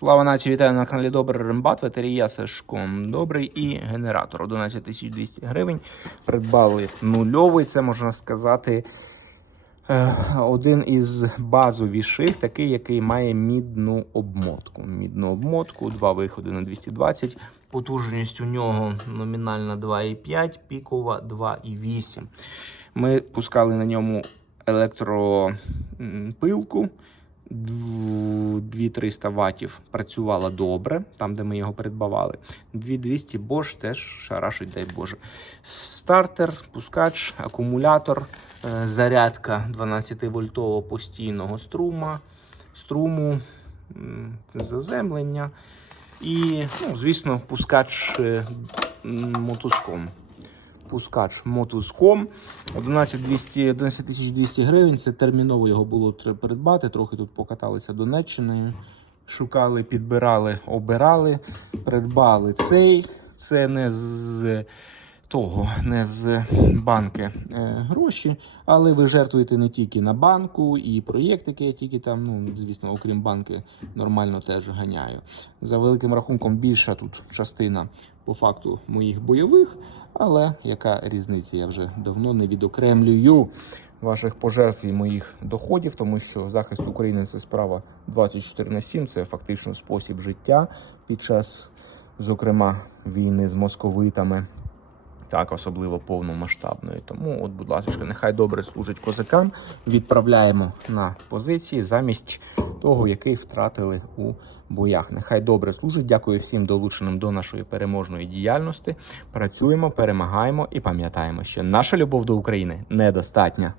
Слава нації, вітаю на каналі Добрий Рембат, ветерія Сешком Добрий і генератор. 11 200 гривень. Придбали нульовий, це можна сказати. е, Один із базовіших, такий, який має мідну обмотку. Мідну обмотку, два виходи на 220. Потужність у нього номінальна 2,5, пікова 2,8. Ми пускали на ньому електропилку. 2300 ватів працювала добре, там, де ми його придбавали. 2200 Bosch теж шарашить, дай Боже. Стартер, пускач, акумулятор, е, зарядка 12-вольтового постійного струма, струму, заземлення. І, ну, звісно, пускач е, мотузком. Пускач мотузком 11 200 11 гривень. Це терміново його було придбати. Трохи тут покаталися Донеччиною. Шукали, підбирали, обирали, придбали цей. Це не з того, не з банки е, гроші, але ви жертвуєте не тільки на банку і проєктики, я тільки там, ну, звісно, окрім банки, нормально теж ганяю. За великим рахунком, більша тут частина по факту моїх бойових, але яка різниця? Я вже давно не відокремлюю ваших пожертв і моїх доходів, тому що захист України це справа 24 на 7, це фактично спосіб життя під час, зокрема, війни з московитами. Так, особливо повномасштабної. Тому, от, будь ласка, нехай добре служить козакам. Відправляємо на позиції замість того, який втратили у боях. Нехай добре служить. Дякую всім долученим до нашої переможної діяльності. Працюємо, перемагаємо і пам'ятаємо, що наша любов до України недостатня.